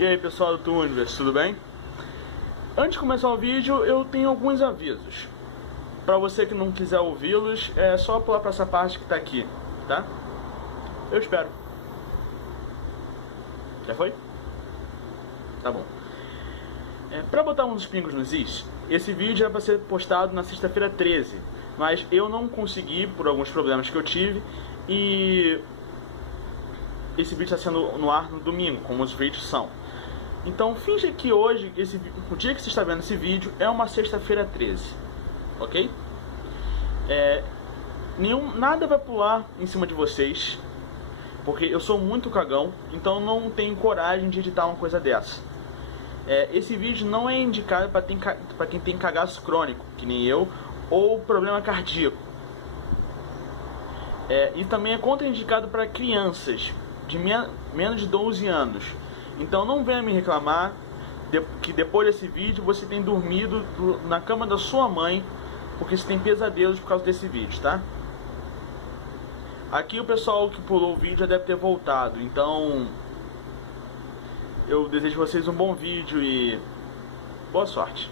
E aí pessoal do Universo, tudo bem? Antes de começar o vídeo, eu tenho alguns avisos. Para você que não quiser ouvi-los, é só pular para essa parte que está aqui, tá? Eu espero. Já foi? Tá bom. Para botar uns pingos nos is, esse vídeo era para ser postado na sexta-feira 13, mas eu não consegui por alguns problemas que eu tive e esse vídeo está sendo no ar no domingo, como os vídeos são. Então finge que hoje, o dia que você está vendo esse vídeo é uma sexta-feira 13, ok? Nada vai pular em cima de vocês, porque eu sou muito cagão, então não tenho coragem de editar uma coisa dessa. Esse vídeo não é indicado para quem tem cagaço crônico, que nem eu, ou problema cardíaco. E também é contraindicado para crianças de menos de 12 anos. Então não venha me reclamar que depois desse vídeo você tem dormido na cama da sua mãe, porque você tem pesadelos por causa desse vídeo, tá? Aqui o pessoal que pulou o vídeo já deve ter voltado, então eu desejo a vocês um bom vídeo e boa sorte.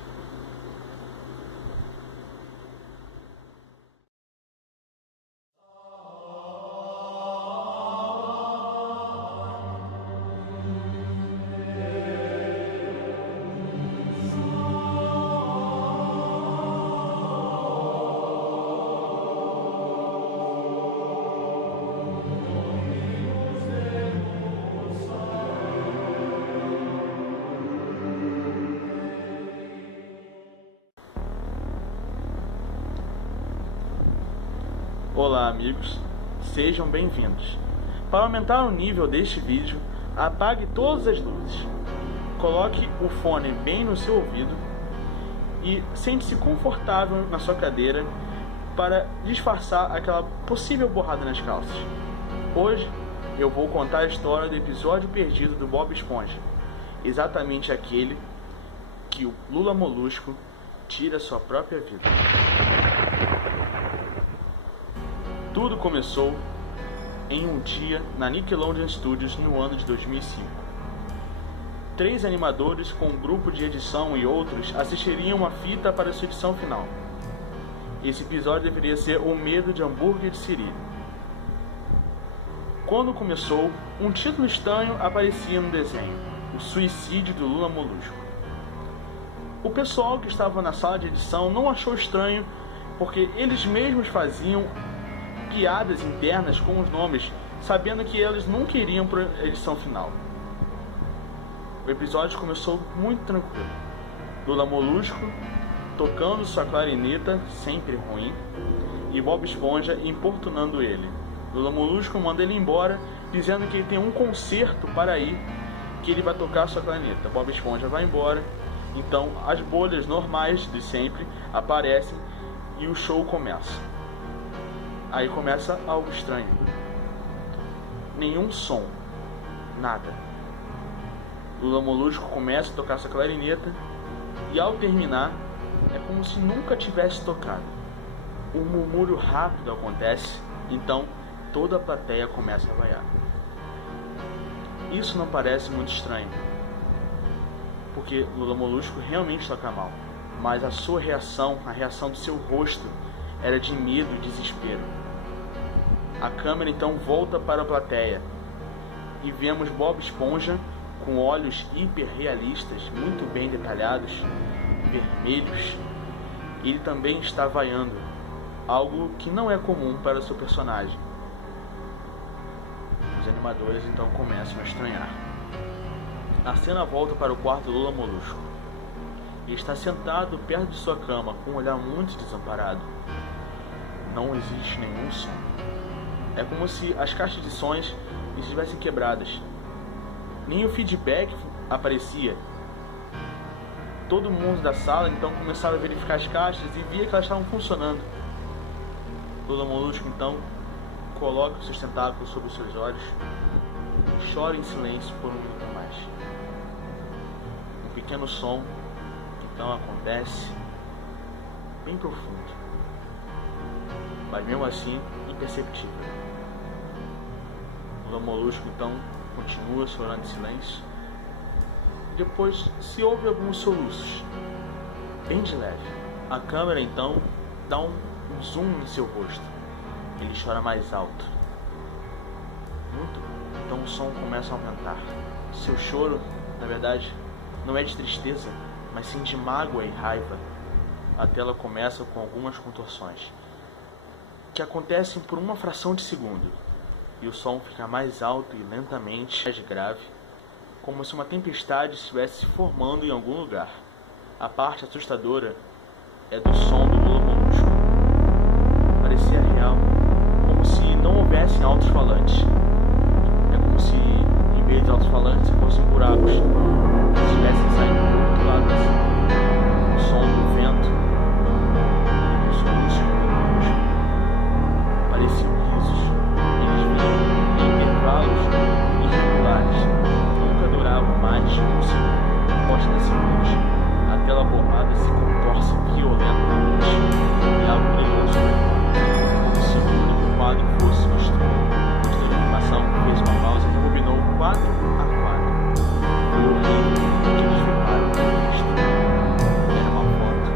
Olá amigos, sejam bem-vindos. Para aumentar o nível deste vídeo, apague todas as luzes, coloque o fone bem no seu ouvido e sente-se confortável na sua cadeira para disfarçar aquela possível borrada nas calças. Hoje eu vou contar a história do episódio perdido do Bob Esponja, exatamente aquele que o Lula Molusco tira sua própria vida. Tudo começou em um dia na Nickelodeon Studios no ano de 2005. 3 animadores com um grupo de edição e outros assistiriam uma fita para sua edição final. Esse episódio deveria ser O Medo de Hambúrguer de Siri. Quando começou, um título estranho aparecia no desenho: O Suicídio do Lula Molusco. O pessoal que estava na sala de edição não achou estranho, porque eles mesmos faziam piadas internas com os nomes, sabendo que eles não queriam para a edição final. O episódio começou muito tranquilo. Lula Molusco tocando sua clarineta, sempre ruim, e Bob Esponja importunando ele. Lula Molusco manda ele embora, dizendo que ele tem um concerto para ir, que ele vai tocar sua clarineta. Bob Esponja vai embora, então as bolhas normais de sempre aparecem e o show começa. Aí começa algo estranho. Nenhum som. Nada. Lula Molusco começa a tocar sua clarineta e ao terminar é como se nunca tivesse tocado. Um murmúrio rápido acontece, então toda a plateia começa a vaiar. Isso não parece muito estranho, porque Lula Molusco realmente toca mal, mas a sua reação, a reação do seu rosto, era de medo e desespero. A câmera então volta para a plateia e vemos Bob Esponja com olhos hiperrealistas, muito bem detalhados, vermelhos. Ele também está vaiando, algo que não é comum para o seu personagem. Os animadores então começam a estranhar. A cena volta para o quarto do Lula Molusco. Ele está sentado perto de sua cama com um olhar muito desamparado. Não existe nenhum som. É como se as caixas de sons estivessem quebradas. Nem o feedback aparecia. Todo mundo da sala então começava a verificar as caixas e via que elas estavam funcionando. Lula Molusco então coloca os seus tentáculos sobre os seus olhos e chora em silêncio por um minuto a mais. Um pequeno som então acontece, bem profundo, mas mesmo assim imperceptível. Lula Molusco então continua chorando em silêncio Depois se ouve alguns soluços, bem de leve. A câmera então dá um zoom em seu rosto. Ele chora mais alto. Muito. Então o som começa a aumentar. Seu choro, na verdade, não é de tristeza, mas sim de mágoa e raiva. A tela começa com algumas contorções, que acontecem por uma fração de segundo, e o som fica mais alto e lentamente mais grave, como se uma tempestade estivesse se formando em algum lugar. A parte assustadora é do som do Lula Molusco. Parecia real, como se não houvessem altos-falantes. É como se, em vez de altos-falantes, fossem buracos, se estivessem saindo do outro lado assim. O som do vento e dos soluços do Lula Molusco pareciam risos. Eles vinham em intervalos irregulares, nunca duravam mais de um segundo. Após 10 segundos, a tela borrada se contorce violentamente e algo brilhou sobre ela, como se o único quadro fosse destruído. O estúdio de animação fez uma pausa e rebobinou quadro a quadro. Foi horrível o que eles filmaram no visto. Era uma foto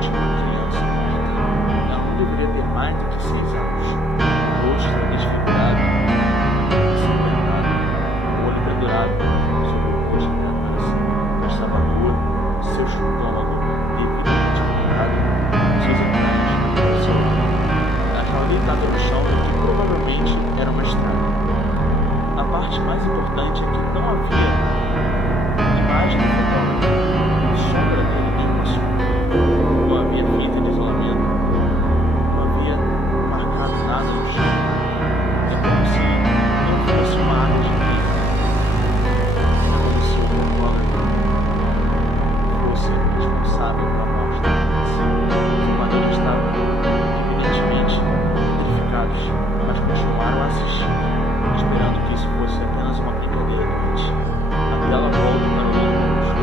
de uma criança morta. Ela não deveria ter mais do que 6 anos. O rosto estava desfigurado, ensanguentado, o olho pendurado sobre o rosto da criança. Ela estava nua, seu estômago devidamente cortado, seus entranhas, seu corpo. Ela estava deitada no chão do que provavelmente era uma estrada. A parte mais importante é que não havia imagem do fotógrafo, a sombra dele de uma sombra. Não havia fita de isolamento, não havia marcado nada no chão. É como se não fosse uma área de vida. É como se o fotógrafo fosse responsável pela morte da criança. Os jogadores estavam evidentemente petrificados, mas continuaram a assistir, esperando que isso fosse apenas uma brincadeira doente. A tela volta para o Lula Molusco,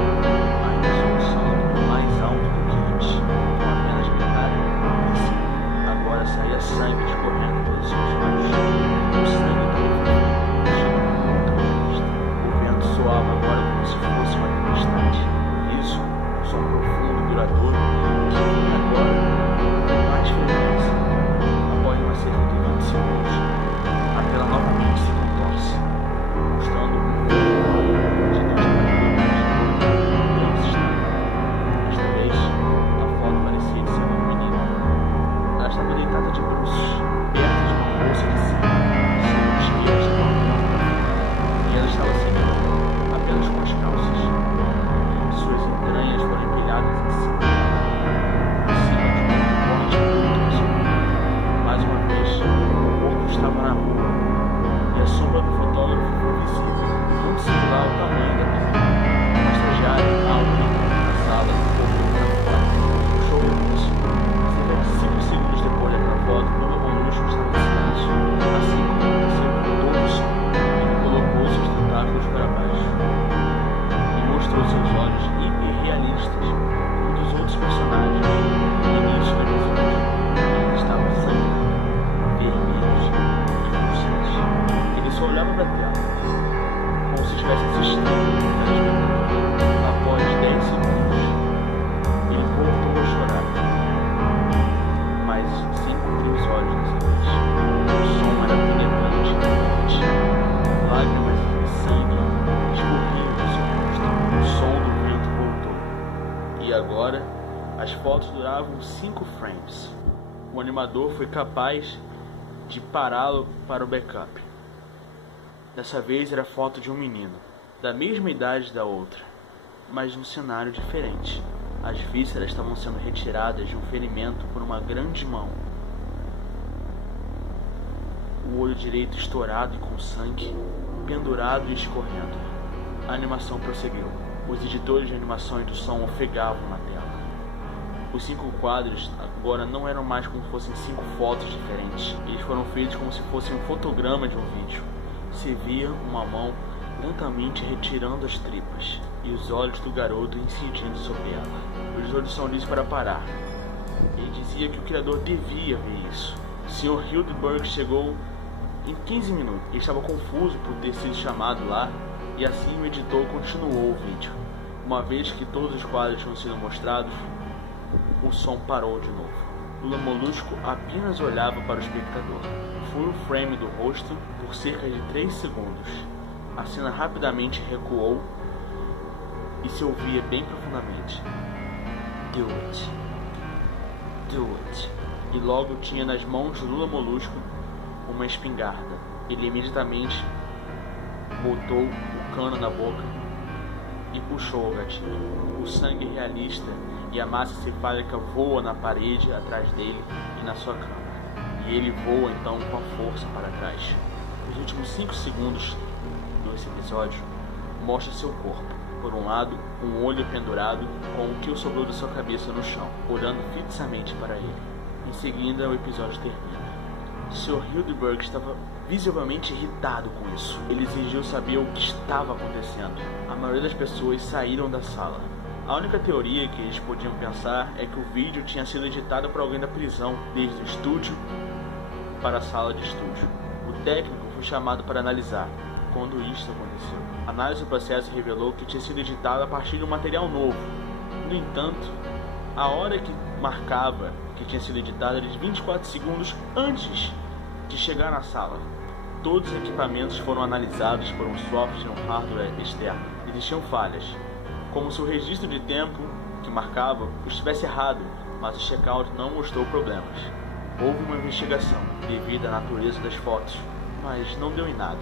a resolução mais alta do que antes, com apenas metade do cima. Agora saía sangue escorrendo pelos seus olhos. O sangue do cheiro muito realista. O vento soava agora como se fosse uma tempestade. Isso, um som profundo e duradouro, que agora mais frequência. Após uma cerca de 20 segundos, a tela novamente se contorce, mostrando um corpo de 2 cabelos Desta vez, a foto parecia de ser uma menina. Ela estava deitada de bruços, perto de uma bolsa de cima, seu esquerdo estava apontando para fora, e ela estava sem roupa, apenas com as calças. Suas entranhas foram empilhadas em cima de um corte bruto no seu corpo. Mais uma vez, o corpo estava na rua, e a sombra do fotógrafo foi visível, muito similar ao tamanho da menina. Uma estagiária, alta, na sala, correu para fora, puxou o pulso. Cerca de 5 segundos depois daquela foto, o Lula Molusco estava em silêncio, assim como aconteceu com todo o som. Ele colocou seus tentáculos para baixo e mostrou seus olhos hiperrealistas, como dos outros personagens. No início do episódio, ele estava sangrando, vermelhos e pulsantes. Ele só olhava para a tela, como se estivesse assistindo um telespectador. Após 10 segundos, ele voltou a chorar, mas sem cobrir os olhos dessa vez. O som era penetrante e forte. Lágrimas de sangue escorriam do seu rosto. O som do vento voltou. E agora, as fotos duravam 5 frames. O animador foi capaz de pará-lo para o backup. Dessa vez era a foto de um menino, da mesma idade da outra, mas num cenário diferente. As vísceras estavam sendo retiradas de um ferimento por uma grande mão. O olho direito estourado e com sangue, pendurado e escorrendo. A animação prosseguiu. Os editores de animação e do som ofegavam na tela. Os 5 quadros agora não eram mais como se fossem 5 fotos diferentes. Eles foram feitos como se fossem um fotograma de um vídeo. Se via uma mão lentamente retirando as tripas e os olhos do garoto incidindo sobre ela. Os editores são disse para parar. Ele dizia que o criador devia ver isso. O Sr. Hildberg chegou em 15 minutos. Ele estava confuso por ter sido chamado lá E assim o editor continuou o vídeo. Uma vez que todos os quadros tinham sido mostrados, o som parou de novo. Lula Molusco apenas olhava para o espectador. Foi o frame do rosto por cerca de 3 segundos. A cena rapidamente recuou e se ouvia bem profundamente: "Do it. Do it." E logo tinha nas mãos de Lula Molusco uma espingarda. Ele imediatamente botou o cano na boca e puxou o gatilho. O sangue realista e a massa cefálica voa na parede atrás dele e na sua câmera. E ele voa então com a força para trás. Os últimos 5 segundos desse episódio mostra seu corpo. Por um lado, um olho pendurado com o que sobrou da sua cabeça no chão, olhando fixamente para ele. Em seguida, o episódio termina. O Sr. Hildeberg estava visivelmente irritado com isso. Ele exigiu saber o que estava acontecendo. A maioria das pessoas saíram da sala. A única teoria que eles podiam pensar é que o vídeo tinha sido editado por alguém da prisão, desde o estúdio para a sala de estúdio. O técnico foi chamado para analisar quando isso aconteceu. A análise do processo revelou que tinha sido editado a partir de um material novo. No entanto, a hora que marcava que tinha sido editado era de 24 segundos antes de chegar na sala. Todos os equipamentos foram analisados por um software e um hardware externo. Existiam falhas, como se o registro de tempo que marcava estivesse errado, mas o checkout não mostrou problemas. Houve uma investigação devido à natureza das fotos, mas não deu em nada.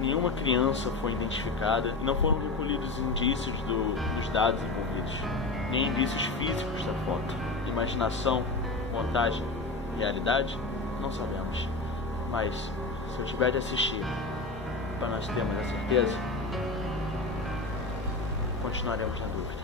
Nenhuma criança foi identificada e não foram recolhidos indícios dos dados envolvidos, nem indícios físicos da foto. Imaginação, montagem, realidade? Não sabemos. Mas, se eu tiver de assistir para nós termos a certeza, continuaremos na dúvida.